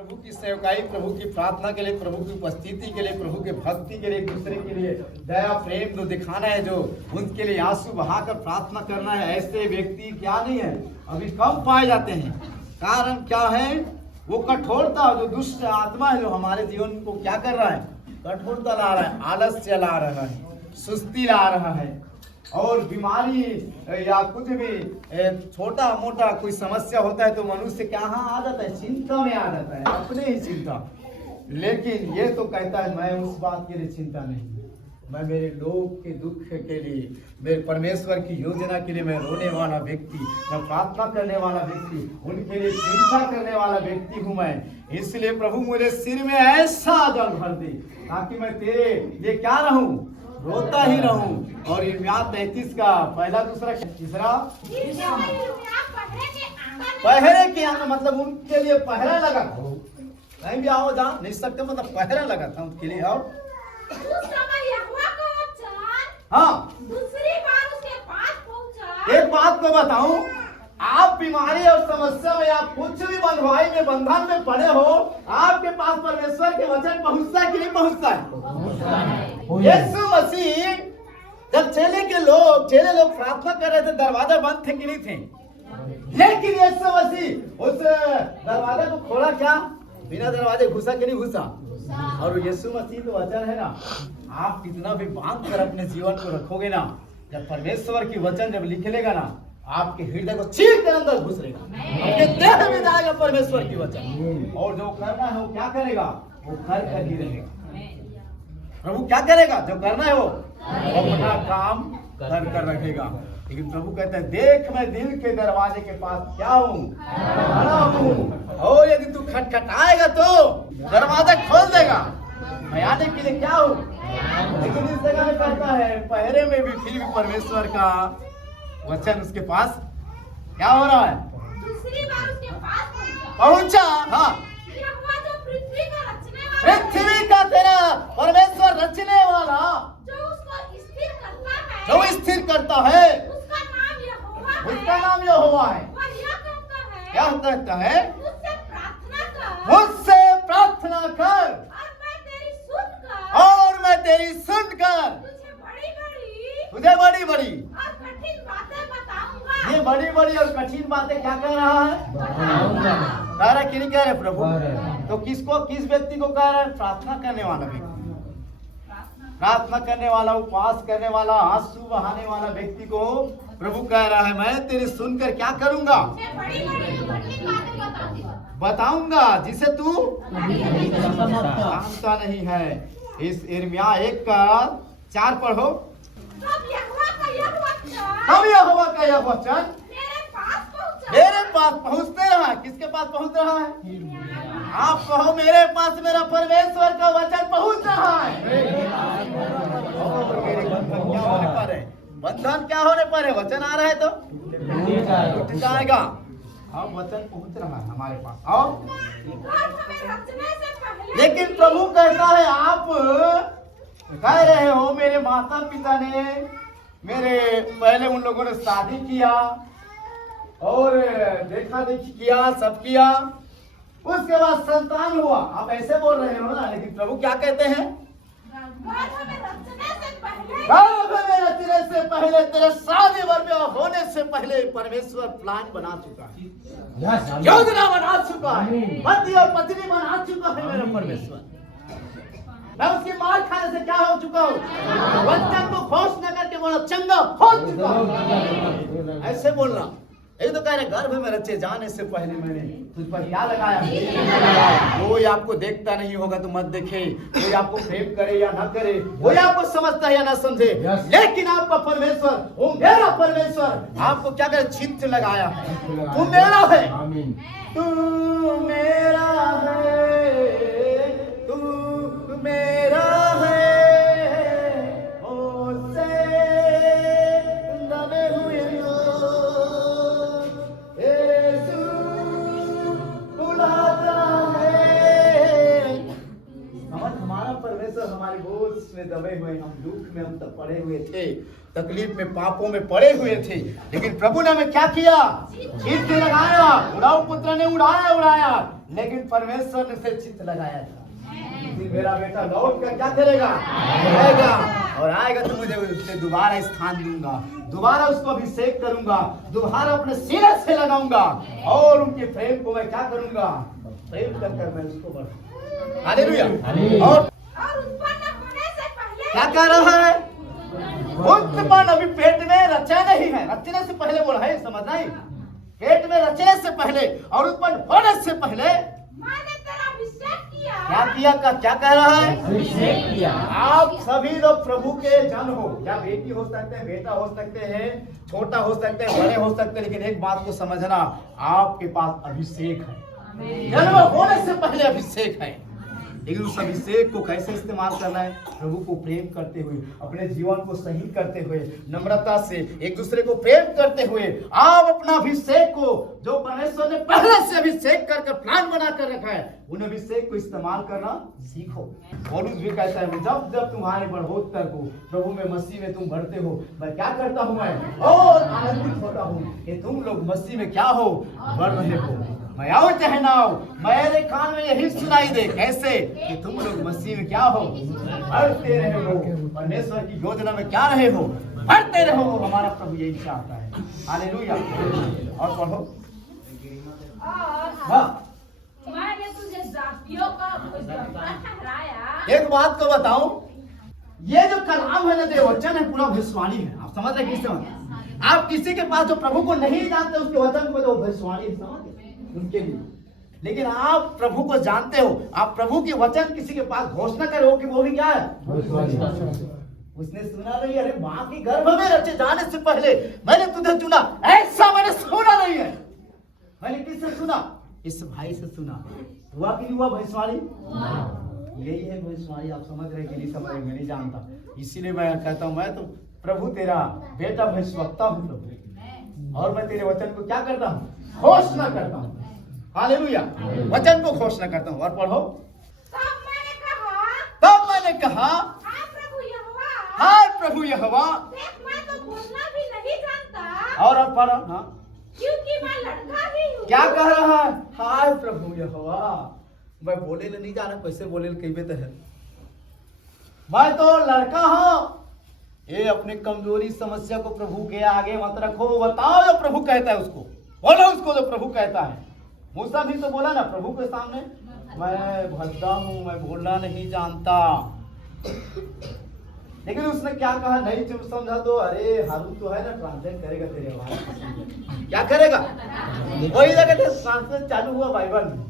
प्रभु की सेवकाई, प्रभु की प्रार्थना के लिए, प्रभु की उपस्थिति के लिए, प्रभु के भक्ति के लिए, एक दूसरे के लिए दया प्रेम जो दिखाना है, जो उनके लिए आंसू बहाकर प्रार्थना करना है, ऐसे व्यक्ति क्या नहीं है, अभी कम पाए जाते हैं। कारण क्या है? वो कठोरता, जो दुष्ट आत्मा है जो हमारे जीवन को क्या कर रहा है, कठोरता ला रहा है, आलस्य ला रहा है, सुस्ती ला रहा है, और बीमारी या कुछ भी छोटा मोटा कोई समस्या होता है तो मनुष्य कहाँ आ जाता है, चिंता में आ जाता है, अपने ही चिंता। लेकिन ये तो कहता है मैं उस बात के लिए चिंता नहीं, मैं मेरे लोग के दुख के लिए, मेरे परमेश्वर की योजना के लिए मैं रोने वाला व्यक्ति, मैं प्रार्थना करने वाला व्यक्ति, उनके लिए चिंता करने वाला व्यक्ति हूँ मैं। इसलिए प्रभु मुझे सिर में ऐसा जल भर दे ताकि मैं तेरे लिए क्या रहूं, रोता ही रहूं। और यिर्मयाह 33 का पहला दूसरा तीसरा पहरे के आंगन, मतलब उनके लिए पहरा लगा था, कहीं भी आओ जा नहीं सकते, मतलब पहरा लगा था उनके लिए। और हाँ, दूसरी बार उसके पास पहुंचा। एक बात को बताऊं, आप बीमारी और समस्या में, आप कुछ भी बंधुआई में, बंधन में पड़े हो, आपके पास परमेश्वर के वचन पहुंचता है कि नहीं पहुंचता है? यीशु मसीह जब चेले लोग प्रार्थना कर रहे थे, दरवाजा बंद थे कि नहीं थे? लेकिन यीशु मसीह उस दरवाजे को खोला क्या? बिना दरवाजे घुसा कि नहीं घुसा? और यीशु मसीह तो वचन है ना, आप कितना भी बांध कर अपने जीवन को रखोगे ना, जब परमेश्वर की वचन जब लिखेगा ना, आपके हृदय को चीर कर अंदर घुस रहेगा, आपके देह में जाएगा परमेश्वर की वचन। और जो करना है वो क्या करेगा, वो कर ही रहेगा। प्रभु क्या करेगा? जो करना है वो अपना काम कर रखेगा। लेकिन प्रभु कहता है देख मैं दिल के दरवाजे के पास क्या हूँ, खड़ा हूँ, और यदि तू खटखटाएगा तो दरवाजा खोल देगा, मैं आने के लिए क्या हूँ। लेकिन इस जगह में कहता है पहरे में भी फिर भी परमेश्वर का वचन उसके पास क्या हो रहा है, दूसरी बार उसके पास पहुंचा। हाँ, यहोवा जो पृथ्वी का रचने वाला, पृथ्वी का तेरा परमेश्वर रचने वाला, जो उसको स्थिर करता है, जो स्थिर करता है, उसका नाम यहोवा है। उसका नाम यहोवा है। और यह कहता है, क्या कहता है? मुझसे प्रार्थना कर, मुझसे प्रार्थना कर और मैं तेरी सुनकर, और मैं तेरी सुनकर तुझे बड़ी बड़ी और कठिन बातें बताऊंगा। ये बड़ी और कठिन बातें क्या कह रहा है, बताऊंगा। कह रहा कि नहीं कह रहे प्रभु? तो किस व्यक्ति को कह रहा है? प्रार्थना करने वाला व्यक्ति, प्रार्थना करने वाला, उपवास करने वाला, आंसू बहाने वाला व्यक्ति को प्रभु कह रहा है मैं तेरी सुनकर क्या करूंगा, तुझे बड़ी कठिन बातें बताऊंगा, बताऊंगा जिसे तू जानता नहीं है। इस यिर्मयाह 1:4 पढ़ो। तब यहोवा का यह वचन हम यहोवा का यह वचन मेरे पास पहुंचा। मेरे पास पहुंचते रहा। किसके पास पहुंच रहा है? आप कहो मेरे पास मेरा परमेश्वर का वचन पहुंच रहा है। और मेरे बंधन क्या होने पर है? बंधन क्या होने पर है? वचन आ रहा है तो टूट जाएगा। अब वचन पहुंच रहा है हमारे पास। और हमें रचने से पहले, लेकिन प्रभु कहता है आप कह रहे हो मेरे माता पिता ने, मेरे पहले उन लोगों ने शादी किया और देखा देखी किया, सब किया, उसके बाद संतान हुआ। आप ऐसे बोल रहे हो ना, लेकिन प्रभु क्या कहते हैं? हमें रचने से पहले, रचने से पहले, तेरे शादी वर्ष होने से पहले परमेश्वर प्लान बना चुका है, योजना बना चुका है, पति और पत्नी बना चुका है मेरा परमेश्वर। मैं उसकी मार खाने से क्या हो चुका हूँ? वचन को घोषणा करके बोला चंगा हो चुका हूँ। ऐसे बोलना। एक तो कह रहे गर्भ में रचे जाने से पहले मैंने तुझ पर क्या लगाया। कोई आपको देखता नहीं होगा तो मत देखे, कोई आपको प्रेम करे या ना करे, कोई आपको समझता है या ना समझे, लेकिन आपका परमेश्वर, वो मेरा परमेश्वर आपको क्या करे, चित्त लगाया है। तू मेरा है, तू मेरा है, तू मेरा है, मुझसे दबे हुए लोग यीशु बुलाता है। हमारा परमेश्वर हमारे बोझ में दबे हुए, हम दुख में हम तब पड़े हुए थे, तकलीफ में पापों में पड़े हुए थे, लेकिन प्रभु ने हमें क्या किया? चित्त लगाया। उड़ाऊ पुत्र ने उड़ाया, लेकिन परमेश्वर ने उसे चित्त लगाया था कि मेरा बेटा लौट कर क्या करेगा, आएगा, और आएगा तो मुझे उसे दोबारा स्थान दूंगा, दोबारा उसको अभिषेक करूंगा, दोबारा अपने सिर से लगाऊंगा और उनके प्रेम को मैं क्या करूंगा, प्रेम कर मैं उसको बढ़ाऊंगा। हालेलुया। और उत्पन्न होने से पहले क्या कह रहा है, उत्पन्न अभी पेट में रचा नहीं है, रचने से पहले बोला है, समझना ही, पेट में रचने से पहले और उत्पन्न होने से पहले मैंने तेरा अभिषेक किया। क्या किया का क्या कह रहा है, अभिषेक किया। आप सभी लोग प्रभु के जन हो, या बेटी हो सकते हैं, बेटा हो सकते हैं, छोटा हो सकते हैं, बड़े हो सकते हैं, लेकिन एक बात को समझना, आपके पास अभिषेक है, जन्म होने से पहले अभिषेक है। लेकिन उस अभिषेक को कैसे इस्तेमाल करना है, प्रभु को प्रेम करते हुए, अपने जीवन को सही करते हुए, नम्रता से एक दूसरे को प्रेम करते हुए, आप अपना अभिषेक को जो परमेश्वर ने पहले से अभिषेक कर प्लान बना कर रखा है, उन अभिषेक को इस्तेमाल करना सीखो। पौलुस भी कहता है, जब जब तुम्हारे बढ़ोत्तर को प्रभु में मसीह में तुम बढ़ते हो, मैं क्या करता हूँ, मैं और आनंदित होता हूँ कि तुम लोग मसीह में क्या हो, बढ़ रहे हो। मैं आओ चाहे ना आओ, मेरे कान में यही सुनाई दे, कैसे कि तुम लोग मसीह में क्या हो, बढ़ते रहे हो, परमेश्वर की योजना में क्या रहे हो, बढ़ते रहो। हमारा प्रभु यही चाहता है। हालेलुया। और पढ़ो। और हाँ, मैंने तुझे जातियों का भोजनकर्ता ठहराया। एक बात को बताऊं, ये जो कलाम है ना, देववचन है, पूरा भविष्यवाणी है। आप समझ रहे किससे? आप किसी के पास जो प्रभु को नहीं जानते, उसके वचन को तो भविष्यवाणी समझ उनके लिए, लेकिन आप प्रभु को जानते हो, आप प्रभु के वचन किसी के पास घोषणा करो कि वो भी क्या है, उसने सुना नहीं, अरे माँ के गर्भ में रचे जाने से पहले मैंने तुझे चुना, ऐसा मैंने सुना नहीं है। मैंने किससे सुना, इस भाई से सुना। हुआ कि नहीं हुआ भविष्यवाणी? यही है भविष्यवाणी। आप समझ रहे कि नहीं समझ रहे, मैं नहीं जानता, इसीलिए मैं कहता हूँ, मैं तो प्रभु तेरा बेटा भविष्यवक्ता हूँ प्रभु, और मैं तेरे वचन को क्या करता हूँ, घोषणा करता हूँ। हालेलुया। वचन को घोषणा करता हूँ। और पढ़ो। तब मैंने कहा, हाय प्रभु यहोवा, हाय प्रभु यहोवा, देख मैं तो बोलना भी नहीं जानता, और अब पढ़ो। हाँ, क्योंकि मैं लड़का ही हूँ। क्या कह रहा है, हाय प्रभु यहोवा, मैं बोले नहीं जाना, कैसे बोले कई बेत है, मैं तो लड़का हूँ। ये अपनी कमजोरी समस्या को प्रभु के आगे मत रखो, बताओ जो प्रभु कहता है उसको, बोलो उसको जो प्रभु कहता है। मूसा भी तो बोला ना प्रभु के सामने, मैं भद्दा हूँ, मैं बोलना नहीं जानता, लेकिन उसने क्या कहा, नहीं चुप समझा तो, अरे हारून तो है ना, ट्रांसलेट करेगा तेरे आवाज, क्या करेगा, वही जगह ट्रांसलेट चालू हुआ बाइबल में।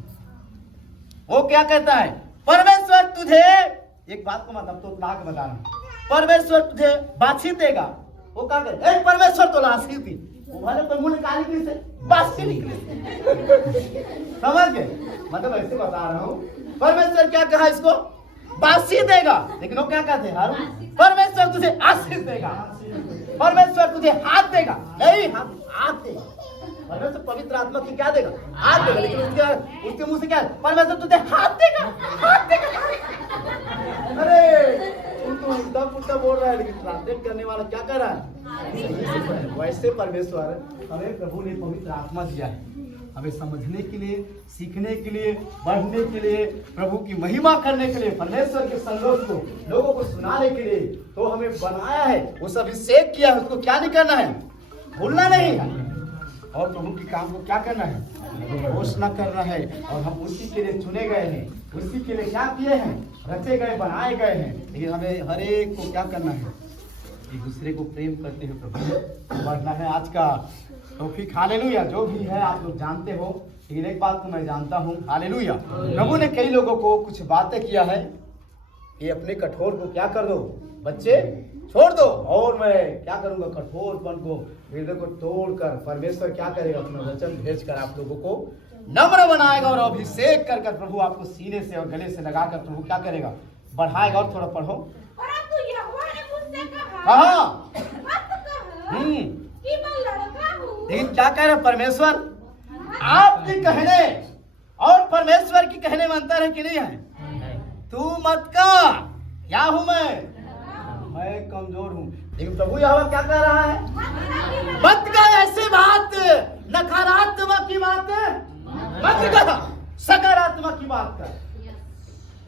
वो क्या कहता है, परमेश्वर तुझे, एक बात को मतलब तो ला के बता रहा हूं, परमेश्वर तुझे बाछी देगा। वो क्या करे, परमेश्वर तो लाशी थी, वो वाले पर मुंह निकाली किसी से, बाछी निकली। समझ गए, मतलब ऐसे बता रहा हूँ, परमेश्वर क्या कहा इसको, बाछी देगा, लेकिन वो क्या कहते हैं, परमेश्वर तुझे आशीष देगा, परमेश्वर तुझे हाथ देगा, नहीं हाथ देगा, परमेश्वर पवित्र आत्मा की क्या देगा, हाथ देगा, लेकिन उसके मुंह से क्या है, परमेश्वर तुझे हाथ देगा, हाथ देगा। अरे तू उल्टा पुल्टा बोल रहा है, लेकिन ट्रांसलेट करने वाला क्या कर रहा है, वैसे परमेश्वर हमें प्रभु ने पवित्र आत्मा दिया है, हमें समझने के लिए, सीखने के लिए, बढ़ने के लिए, प्रभु की महिमा करने के लिए, परमेश्वर के संदेश को लोगों को सुनाने के लिए तो हमें बनाया है, उस अभिषेक किया है, उसको क्या नहीं करना है, भूलना नहीं है, और प्रभु के काम को क्या करना है, घोषणा करना है, और हम उसी के लिए चुने गए हैं, उसी के लिए क्या किए हैं, रचे गए, बनाए गए हैं। लेकिन हमें हर एक को क्या करना है, एक दूसरे को प्रेम करते हुए प्रभु बढ़ना है। आज का टॉपिक हालेलुया जो भी है आप लोग जानते हो, लेकिन एक बात तो मैं जानता हूँ, हालेलुया, प्रभु ने कई लोगों को कुछ बातें किया है, ये अपने कठोर को क्या कर दो बच्चे, छोड़ दो, और मैं क्या करूंगा, कठोरपन को, हृदय को तोड़कर परमेश्वर क्या करेगा, अपना वचन भेजकर आप लोगों को नम्र बनाएगा, और अभिषेक कर कर प्रभु आपको सीने से और गले से लगाकर प्रभु क्या करेगा, बढ़ाएगा। और थोड़ा पढ़ो। परंतु यहोवा ने मुझसे कहा, हाँ, मत कह कि मैं लड़का हूँ। लेकिन क्या कह रहे परमेश्वर, आपके कहने और परमेश्वर की कहने में अंतर है कि नहीं है, तू मत कह, क्या हूं मैं कमजोर हूँ, लेकिन प्रभु यहोवा क्या कह रहा है, मत कह ऐसी बात, नकारात्मक की बात मत कह, सकारात्मक की बात कर।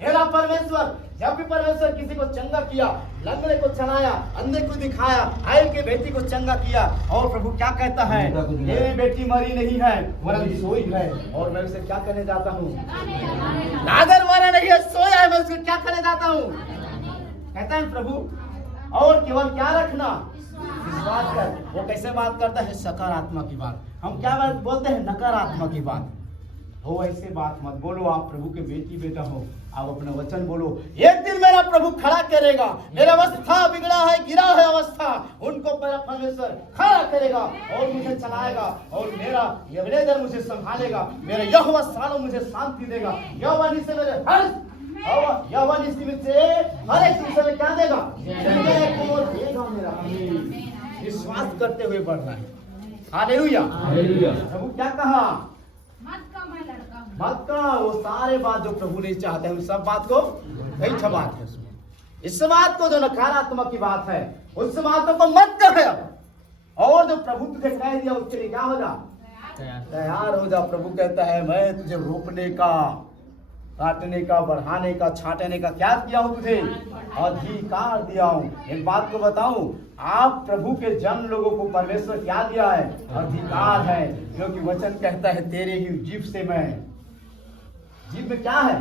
मेरा परमेश्वर, जब भी परमेश्वर किसी को चंगा किया, लंगड़े को चलाया, अंधे को दिखाया, आयल के बेटी को चंगा किया, और प्रभु क्या कहता है, मेरी बेटी मरी नहीं है वरन सोई है, और मैं उसे क्या करने जाता हूँ, अगर मरा नहीं है सोया है, मैं उसे क्या करने जाता हूँ, कहता है प्रभु। और केवल क्या रखना, विश्वास कर। वो कैसे बात करता है, सकारात्मक की बात। हम क्या बात बोलते हैं, नकारात्मक की बात। हो ऐसे बात मत बोलो। आप प्रभु के बेटी बेटा हो, आप अपना वचन बोलो। एक दिन मेरा प्रभु खड़ा करेगा, मेरा अवस्था बिगड़ा है, गिरा है अवस्था, उनको मेरा परमेश्वर खड़ा करेगा और मुझे चलाएगा, और मेरा यबनेदर मुझे संभालेगा, मेरा यहोवा सालों मुझे शांति देगा, यहोवा निस्से मेरे यहोवा निस्से मुझे हर एक चीज में क्या देगा, देगा मेरा। विश्वास करते हुए बढ़ना है। हालेलुया। प्रभु क्या कहा, मत का वो सारे बात जो प्रभु नहीं चाहते हैं, उस सब बात को नहीं बात है उसमें। इस बात को जो नकारात्मक की बात है, उस बातों को मत कहे। और जो प्रभु तुझे कह दिया उसके लिए क्या हो जा, तैयार हो जा। प्रभु कहता है मैं तुझे रोपने का, काटने का, बढ़ाने का, छांटने का क्या किया हूं, तुझे अधिकार दिया हूं। एक बात को बताऊं, आप प्रभु के जन लोगों को परमेश्वर क्या दिया है, अधिकार है। क्योंकि वचन कहता है तेरे ही जीभ से मैं, जीभ में क्या है,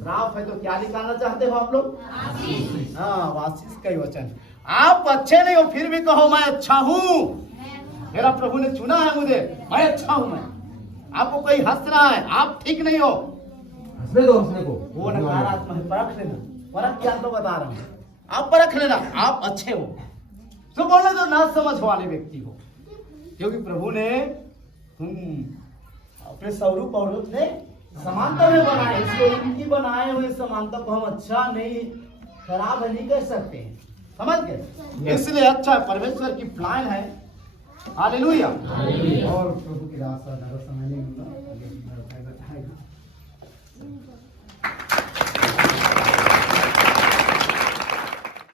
श्राप है, तो क्या निकालना चाहते हो आप लोग, हाँ, आशीष का ही वचन। आप अच्छे नहीं हो फिर भी कहो मैं अच्छा हूं, मेरा प्रभु ने चुना है मुझे, मैं अच्छा हूं। मैं आपको कोई हंस रहा है, आप ठीक नहीं हो, हंसने दो, हंसने को। वो नकारात्मक है। परख लेना, परख क्या तो बता रहा हूं, आप परख लेना, आप अच्छे हो। तो बोले तो ना समझ वाले व्यक्ति हो, क्योंकि प्रभु ने अपने स्वरूप और अपने समानता में बनाए, इसलिए उनकी बनाए हुए समानता को हम अच्छा नहीं, खराब नहीं कर सकते, समझ गए। इसलिए अच्छा परमेश्वर की प्लान है। हालेलुया। और प्रभु की दास समय नहीं होगा, बताएगा।